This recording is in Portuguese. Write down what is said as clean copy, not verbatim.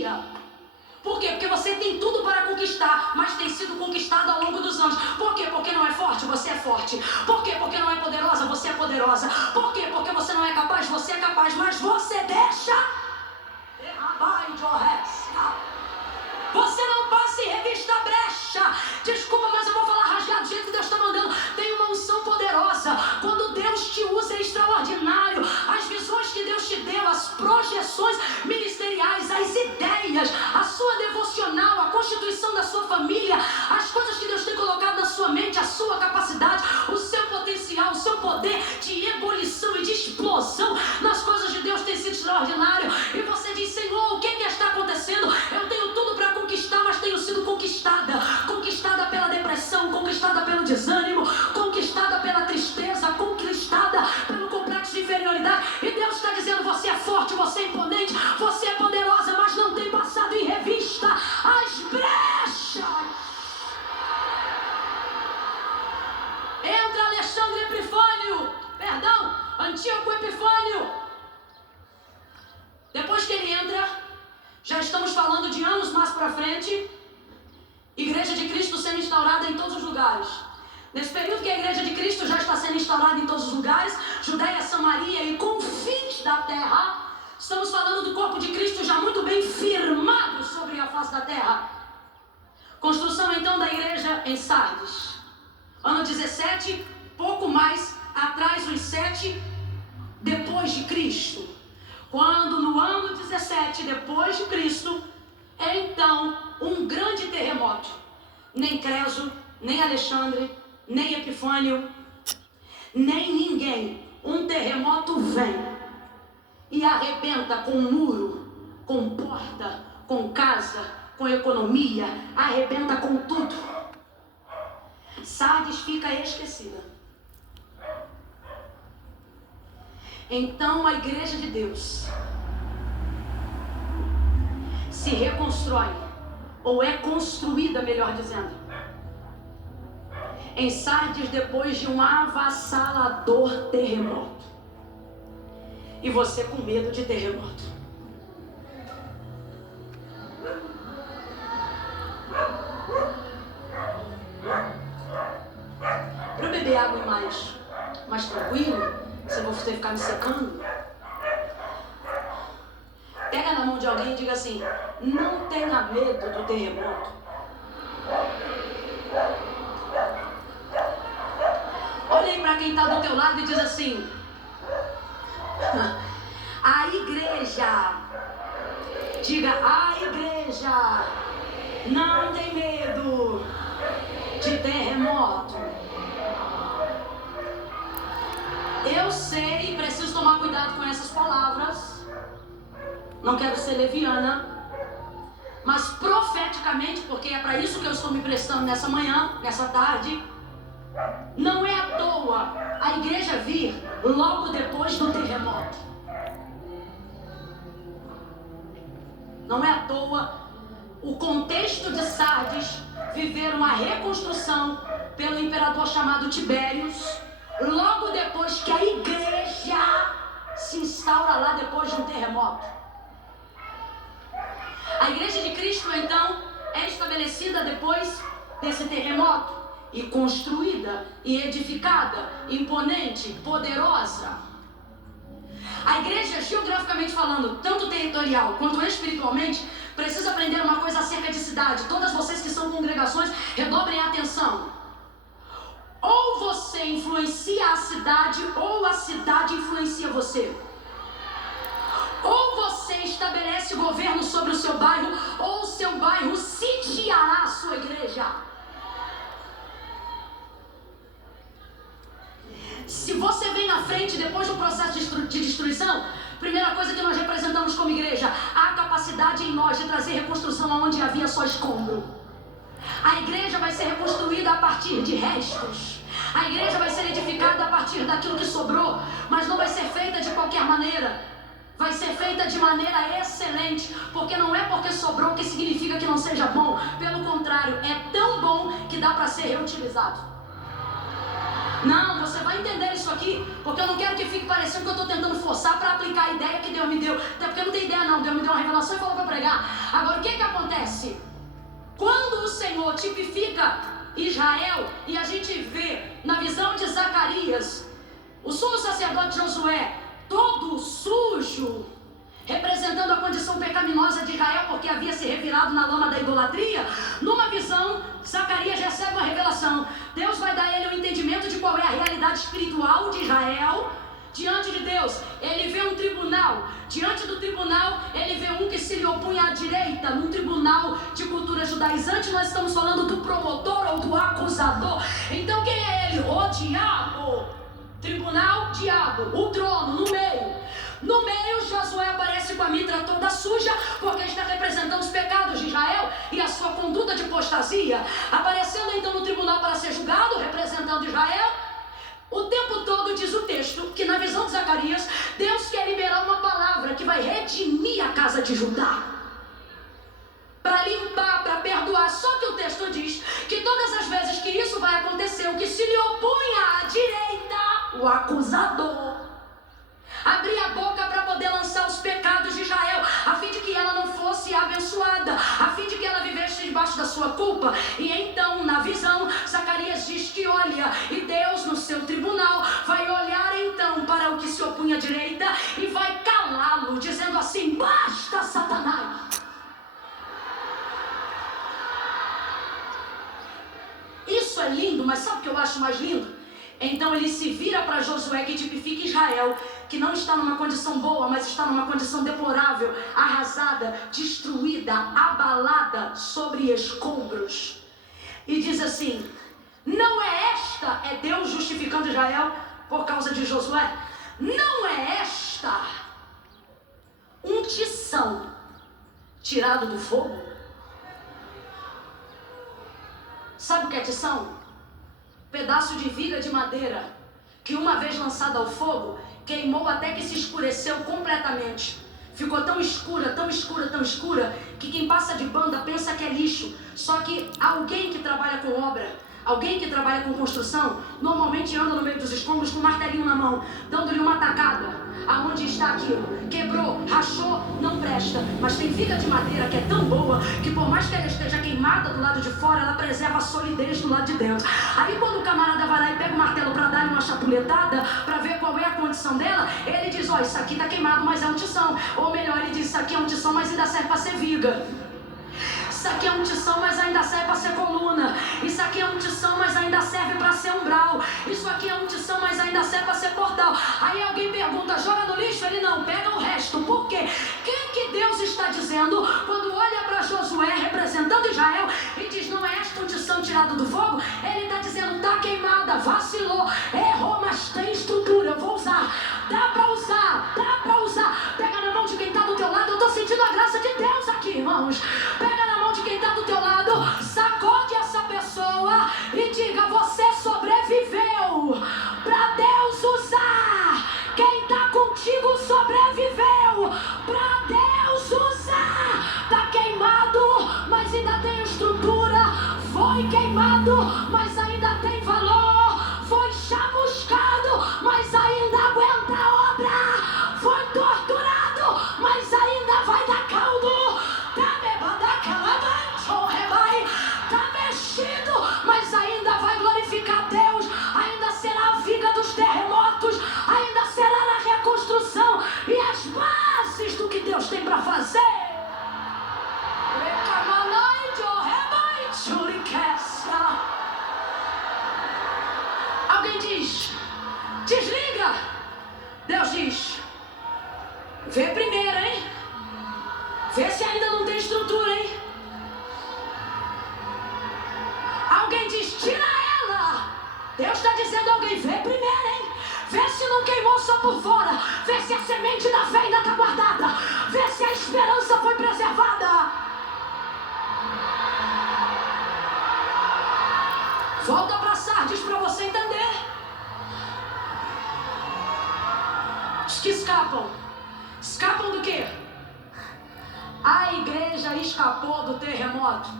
dia. Por quê? Porque você tem tudo para conquistar, mas tem sido conquistado ao longo dos anos. Por quê? Porque não é forte, você é forte. Por quê? Porque não é poderosa, você é poderosa. Por quê? Porque você não é capaz, você é capaz, mas você deixa. Você não passa em revista a brecha. Desculpa, mas eu vou falar rasgado do jeito que Deus está mandando. Tem uma unção poderosa. Quando Deus te usa é extraordinário. As visões que Deus te deu, as projeções ministeriais, as ideias, a sua devocional, a constituição da sua família, as coisas que Deus tem colocado na sua mente, a sua capacidade, o seu potencial, o seu poder de ebulição e de explosão nas coisas de Deus tem sido extraordinário. E você diz: Senhor, o que está acontecendo? Eu tenho tudo para conquistar, mas tenho sido conquistada pela depressão, conquistada pelo desânimo, conquistada pela tristeza, conquistada pelo complexo de inferioridade. E Deus está dizendo: você é forte, você é imponente, você é poderosa, mas não tem passado em revista as brechas. Entra Alexandre Epifânio, Antíoco Epifânio. Depois que ele entra, já estamos falando de anos mais para frente, Igreja de Cristo sendo instaurada em todos os lugares. Nesse período que a Igreja de Cristo já está sendo instaurada em todos os lugares, Judeia, Samaria e confins da terra, estamos falando do corpo de Cristo já muito bem firmado sobre a face da terra. Construção então da igreja em Sardes. Ano 17, pouco mais atrás, os 7 depois de Cristo. Quando no ano 17 depois de Cristo, então um grande terremoto. Nem Creso, nem Alexandre, nem Epifânio, nem ninguém. Um terremoto vem e arrebenta com muro, com porta, com casa, com economia, arrebenta com tudo. Sardes fica esquecida. Então a igreja de Deus se reconstrói, ou é construída, melhor dizendo, em Sardes depois de um avassalador terremoto. E você com medo de terremoto. Para eu beber água mais tranquilo, se você ficar me secando, pega na mão de alguém e diga assim: não tenha medo do terremoto. Olhe para quem está do teu lado e diz assim: a igreja, diga, a igreja não tem medo de terremoto. Eu sei, preciso tomar cuidado com essas palavras. Não quero ser leviana, mas profeticamente, porque é para isso que eu estou me prestando nessa manhã, nessa tarde, não é à toa a igreja vir logo depois do terremoto. Não é à toa o contexto de Sardes viver uma reconstrução pelo imperador chamado Tibérios, logo depois que a igreja se instaura lá depois de um terremoto. A igreja de Cristo, então, é estabelecida depois desse terremoto e construída e edificada, imponente, poderosa. A igreja, geograficamente falando, tanto territorial quanto espiritualmente, precisa aprender uma coisa acerca de cidade. Todas vocês que são congregações, redobrem a atenção. Ou você influencia a cidade, ou a cidade influencia você. Ou você estabelece governo sobre o seu bairro, ou o seu bairro sitiará a sua igreja. Se você vem na frente depois do processo de destruição, primeira coisa que nós representamos como igreja, a capacidade em nós de trazer reconstrução aonde havia só escombro. A igreja vai ser reconstruída a partir de restos. A igreja vai ser edificada a partir daquilo que sobrou, mas não vai ser feita de qualquer maneira. Vai ser feita de maneira excelente, porque não é porque sobrou que significa que não seja bom. Pelo contrário, é tão bom que dá para ser reutilizado. Não, você vai entender isso aqui, porque eu não quero que fique parecendo que eu estou tentando forçar para aplicar a ideia que Deus me deu. Até porque eu não tenho ideia não, Deus me deu uma revelação e falou para pregar. Agora, o que acontece? Quando o Senhor tipifica Israel, e a gente vê na visão de Zacarias, o sumo sacerdote Josué, todo sujo, representando a condição pecaminosa de Israel, porque havia se revirado na lama da idolatria. Numa visão, Zacarias recebe uma revelação. Deus vai dar a ele o entendimento de qual é a realidade espiritual de Israel diante de Deus. Ele vê um tribunal. Diante do tribunal, ele vê um que se lhe opunha à direita. Num tribunal de cultura judaizante, nós estamos falando do promotor ou do acusador. Então quem é ele? O diabo. Tribunal, diabo. O trono, no meio. No meio, Josué aparece com a mitra toda suja, porque está representando os pecados de Israel e a sua conduta de apostasia. Aparecendo então no tribunal para ser julgado, representando Israel. O tempo todo diz o texto que na visão de Zacarias, Deus quer liberar uma palavra que vai redimir a casa de Judá, para limpar, para perdoar. Só que o texto diz que todas as vezes que isso vai acontecer, o que se lhe opunha à direita, o acusador, abrir a boca para poder lançar os pecados de Israel, a fim de que ela não fosse abençoada, a fim de que ela vivesse debaixo da sua culpa. E então, na visão, Zacarias diz que olha, e Deus no seu tribunal vai olhar então para o que se opunha à direita e vai calá-lo, dizendo assim: basta, Satanás. Isso é lindo, mas sabe o que eu acho mais lindo? Então ele se vira para Josué, que tipifica Israel, que não está numa condição boa, mas está numa condição deplorável, arrasada, destruída, abalada, sobre escombros. E diz assim: não é esta, é Deus justificando Israel por causa de Josué, não é esta um tição tirado do fogo? Sabe o que é tição? Pedaço de viga de madeira que uma vez lançada ao fogo, queimou até que se escureceu completamente. Ficou tão escura, tão escura, tão escura, que quem passa de banda pensa que é lixo. Só que alguém que trabalha com obra, alguém que trabalha com construção, normalmente anda no meio dos escombros com um martelinho na mão, dando-lhe uma tacada. Aonde está aquilo? Quebrou, rachou, não presta. Mas tem viga de madeira que é tão boa que por mais que ela esteja queimada do lado de fora, ela preserva a solidez do lado de dentro. Aí quando o camarada vai lá e pega o martelo para dar uma chapuletada, para ver qual é a condição dela, ele diz: ó, isso aqui está queimado, mas é um tição. Ou melhor, ele diz: isso aqui é um tição, mas ainda serve para ser viga. Isso aqui é um tição, mas ainda serve para ser coluna. Isso aqui é um tição, mas ainda serve para ser umbral. Isso aqui é um tição, mas ainda serve para ser portal. Aí alguém pergunta: joga no lixo? Ele: não, pega o resto. Por quê? Quem que Deus está dizendo quando olha para Josué representando Israel e diz: não é esta um tição tirado do fogo? Ele está dizendo: está queimada, vacilou, errou, mas tem estrutura, eu vou usar. Dá para usar, dá para usar. Pega na mão de quem está do teu lado. Eu estou sentindo a graça de Deus aqui, irmãos. Pega na mão de quem está do teu lado, sacode essa pessoa e diga: você sobreviveu para Deus usar. Quem está contigo sobreviveu para Deus usar. Está queimado, mas ainda tem estrutura. Foi queimado, mas ainda tem valor. Foi chamuscado, mas ainda aguenta a obra. Foi torturado, mas ainda vai dar caldo. Está mexido, mas ainda vai glorificar Deus. Ainda será a viga dos terremotos. Ainda será a reconstrução e as bases do que Deus tem para fazer. Alguém diz: desliga. Deus diz: vê primeiro, hein? Vê se ainda não tem estrutura, hein? Alguém diz: tira ela. Deus está dizendo a alguém: vê primeiro, hein? Vê se não queimou só por fora. Vê se a semente da fé ainda está guardada. Vê se a esperança foi preservada. Volta para Sardes para você entender. Os que escapam. Escapam do quê? A igreja escapou do terremoto.